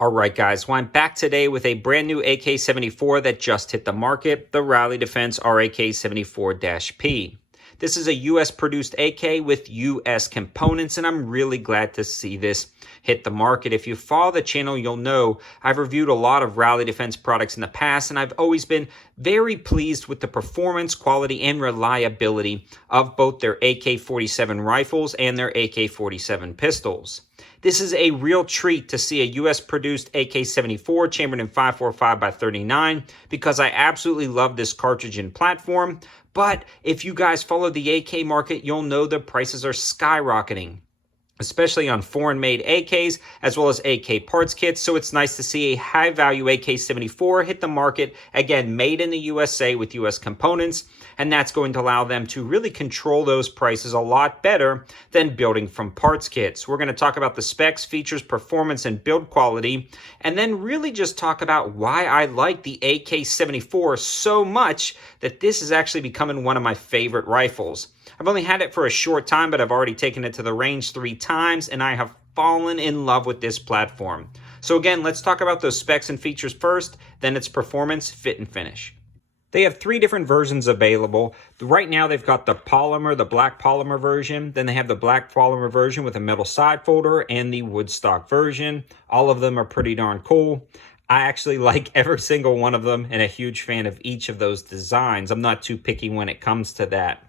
All right, guys, well, I'm back today with a brand new AK-74 that just hit the market, the Rally Defense RAK-74-P. This is a US-produced AK with US components, and I'm really glad to see this hit the market. If you follow the channel, you'll know I've reviewed a lot of Rally Defense products in the past, and I've always been very pleased with the performance, quality, and reliability of both their AK-47 rifles and their AK-47 pistols. This is a real treat to see a US-produced AK-74 chambered in 545x39 because I absolutely love this cartridge and platform. But if you guys follow the AK market, you'll know the prices are skyrocketing, especially on foreign-made AKs as well as AK parts kits. So it's nice to see a high-value AK-74 hit the market, again, made in the USA with US components, and that's going to allow them to really control those prices a lot better than building from parts kits. We're going to talk about the specs, features, performance, and build quality, and then really just talk about why I like the AK-74 so much that this is actually becoming one of my favorite rifles. I've only had it for a short time, but I've already taken it to the range 3 times, and I have fallen in love with this platform. So again, let's talk about those specs and features first, then its performance, fit, and finish. They have 3 different versions available. Right now, they've got the polymer, the black polymer version. Then they have the black polymer version with a metal side folder and the wood stock version. All of them are pretty darn cool. I actually like every single one of them and a huge fan of each of those designs. I'm not too picky when it comes to that.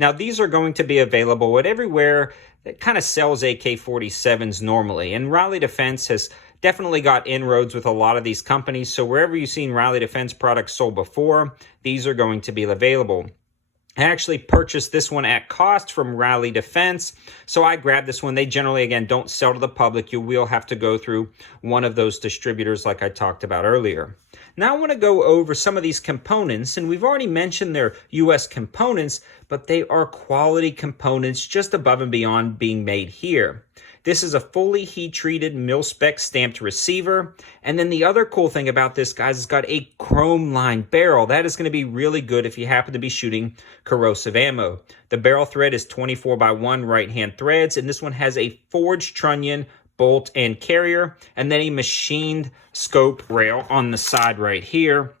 Now, these are going to be available at everywhere that kind of sells AK-47s normally. And Rally Defense has definitely got inroads with a lot of these companies. So wherever you've seen Rally Defense products sold before, these are going to be available. I actually purchased this one at cost from Rally Defense, so I grabbed this one. They generally, again, don't sell to the public. You will have to go through one of those distributors like I talked about earlier. Now I want to go over some of these components, and we've already mentioned their US components, but they are quality components just above and beyond being made here. This is a fully heat-treated mil-spec stamped receiver. And then the other cool thing about this, guys, it's got a chrome-lined barrel. That is going to be really good if you happen to be shooting corrosive ammo. The barrel thread is 24x1 right-hand threads, and this one has a forged trunnion, bolt, and carrier, and then a machined scope rail on the side right here.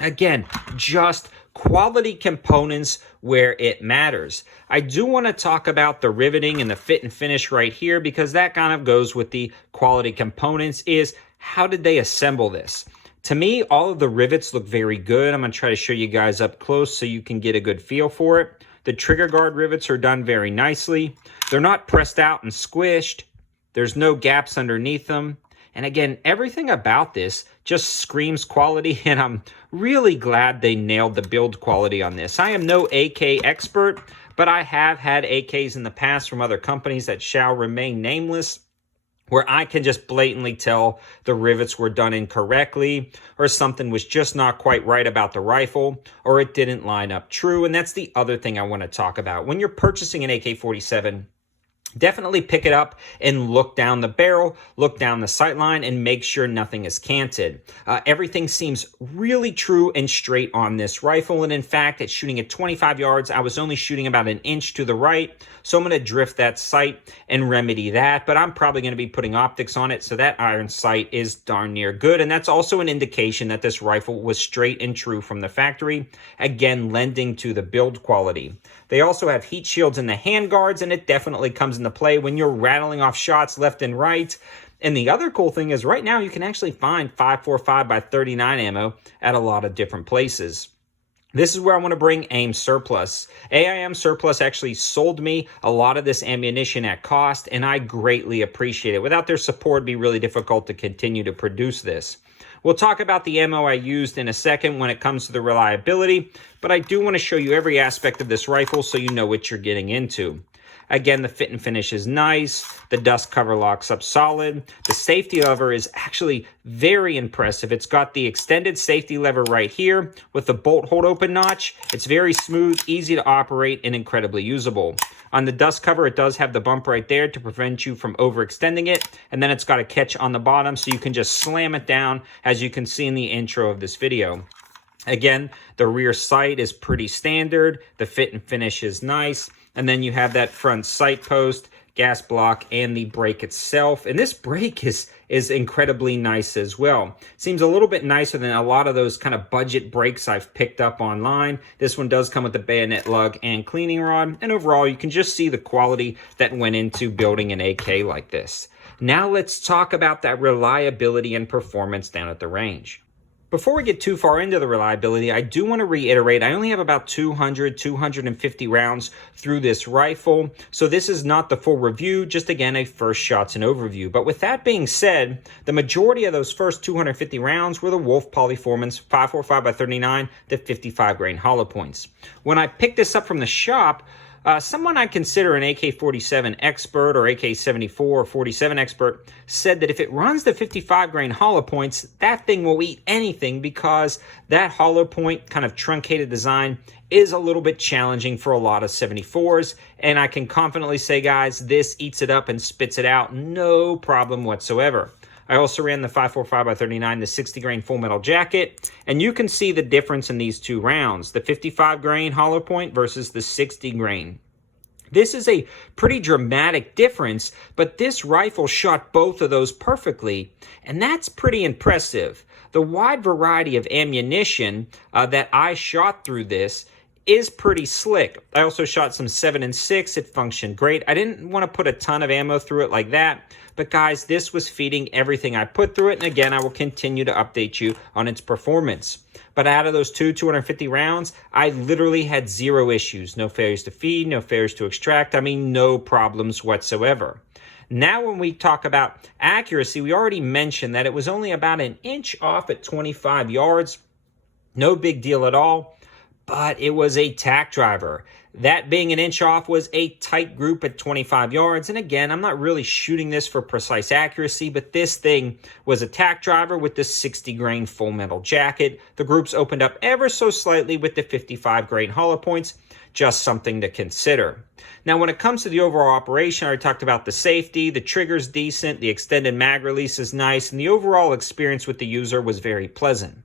Again, just quality components where it matters. I do want to talk about the riveting and the fit and finish right here because that kind of goes with the quality components is how did they assemble this? To me, all of the rivets look very good. I'm going to try to show you guys up close so you can get a good feel for it. The trigger guard rivets are done very nicely. They're not pressed out and squished. There's no gaps underneath them. And again, everything about this just screams quality, and I'm really glad they nailed the build quality on this. I am no AK expert, but I have had AKs in the past from other companies that shall remain nameless, where I can just blatantly tell the rivets were done incorrectly, or something was just not quite right about the rifle, or it didn't line up true. And that's the other thing I want to talk about. When you're purchasing an AK-47, definitely pick it up and look down the barrel, look down the sight line, and make sure nothing is canted. Everything seems really true and straight on this rifle. And in fact, at shooting at 25 yards, I was only shooting about an inch to the right. So I'm going to drift that sight and remedy that. But I'm probably going to be putting optics on it, so that iron sight is darn near good. And that's also an indication that this rifle was straight and true from the factory, again, lending to the build quality. They also have heat shields in the handguards, and it definitely comes into play when you're rattling off shots left and right. And the other cool thing is right now you can actually find 545x39 ammo at a lot of different places. This is where I want to bring AIM Surplus. AIM Surplus actually sold me a lot of this ammunition at cost, and I greatly appreciate it. Without their support, it'd be really difficult to continue to produce this. We'll talk about the ammo I used in a second when it comes to the reliability, but I do want to show you every aspect of this rifle so you know what you're getting into. Again, the fit and finish is nice. The dust cover locks up solid. The safety lever is actually very impressive. It's got the extended safety lever right here with the bolt hold open notch. It's very smooth, easy to operate, and incredibly usable. On the dust cover, it does have the bump right there to prevent you from overextending it. And then it's got a catch on the bottom so you can just slam it down, as you can see in the intro of this video. Again, the rear sight is pretty standard. The fit and finish is nice. And then you have that front sight post gas block, and the brake itself. And this brake is incredibly nice as well. Seems a little bit nicer than a lot of those kind of budget brakes I've picked up online. This one does come with the bayonet lug and cleaning rod, and overall you can just see the quality that went into building an AK like this. Now let's talk about that reliability and performance down at the range. Before we get too far into the reliability, I do want to reiterate, I only have about 250 rounds through this rifle, so this is not the full review, just again a first shots and overview. But with that being said, the majority of those first 250 rounds were the Wolf Polyformance 545x39, the 55 grain hollow points. When I picked this up from the shop, someone I consider an AK-47 expert or AK-74 or 47 expert said that if it runs the 55 grain hollow points, that thing will eat anything because that hollow point kind of truncated design is a little bit challenging for a lot of 74s. And I can confidently say, guys, this eats it up and spits it out, no problem whatsoever. I also ran the 545x39, the 60 grain full metal jacket, and you can see the difference in these two rounds, the 55 grain hollow point versus the 60 grain. This is a pretty dramatic difference, but this rifle shot both of those perfectly, and that's pretty impressive. The wide variety of ammunition that I shot through this is pretty slick. I also shot some 7 and 6. It functioned great. I didn't want to put a ton of ammo through it like that, but guys, this was feeding everything I put through it, and again, I will continue to update you on its performance. But out of those 250 rounds, I literally had 0 issues. No failures to feed, no failures to extract. I mean, no problems whatsoever. Now, when we talk about accuracy, we already mentioned that it was only about an inch off at 25 yards. No big deal at all. But it was a tack driver. That being an inch off was a tight group at 25 yards. And again, I'm not really shooting this for precise accuracy, but this thing was a tack driver with the 60 grain full metal jacket. The groups opened up ever so slightly with the 55 grain hollow points. Just something to consider. Now, when it comes to the overall operation, I already talked about the safety, the trigger's decent, the extended mag release is nice, and the overall experience with the user was very pleasant.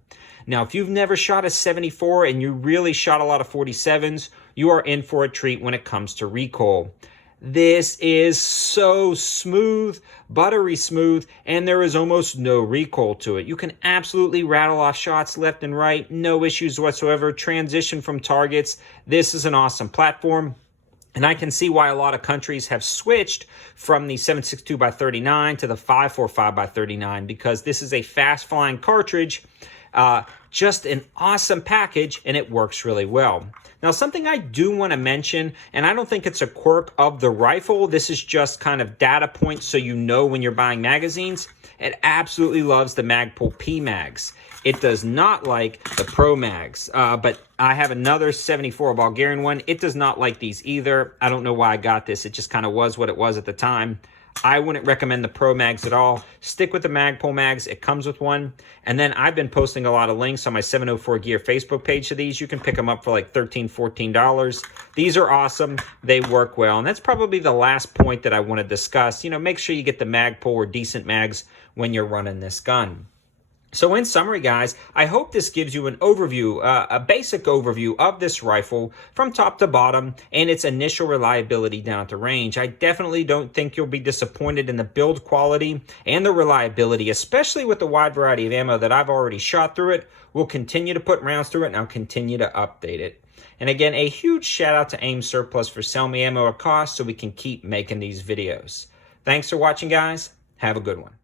Now, if you've never shot a 74 and you really shot a lot of 47s, you are in for a treat when it comes to recoil. This is so smooth, buttery smooth, and there is almost no recoil to it. You can absolutely rattle off shots left and right, no issues whatsoever, transition from targets. This is an awesome platform. And I can see why a lot of countries have switched from the 7.62x39 to the 5.45x39 because this is a fast-flying cartridge. Just an awesome package, and it works really well. Now, something I do want to mention, and I don't think it's a quirk of the rifle, this is just kind of data points so you know when you're buying magazines. It absolutely loves the Magpul P mags. It does not like the Pro mags, but I have another 74 Bulgarian one. It does not like these either. I don't know why I got this. It just kind of was what it was at the time. I wouldn't recommend the Pro mags at all. Stick with the Magpul mags. It comes with one. And then I've been posting a lot of links on my 704 Gear Facebook page to these. You can pick them up for like $13, $14. These are awesome. They work well. And that's probably the last point that I want to discuss. You know, make sure you get the Magpul or decent mags when you're running this gun. So in summary, guys, I hope this gives you an overview, a basic overview of this rifle from top to bottom and its initial reliability down at the range. I definitely don't think you'll be disappointed in the build quality and the reliability, especially with the wide variety of ammo that I've already shot through it. We'll continue to put rounds through it, and I'll continue to update it. And again, a huge shout out to Aim Surplus for selling me ammo at cost so we can keep making these videos. Thanks for watching, guys. Have a good one.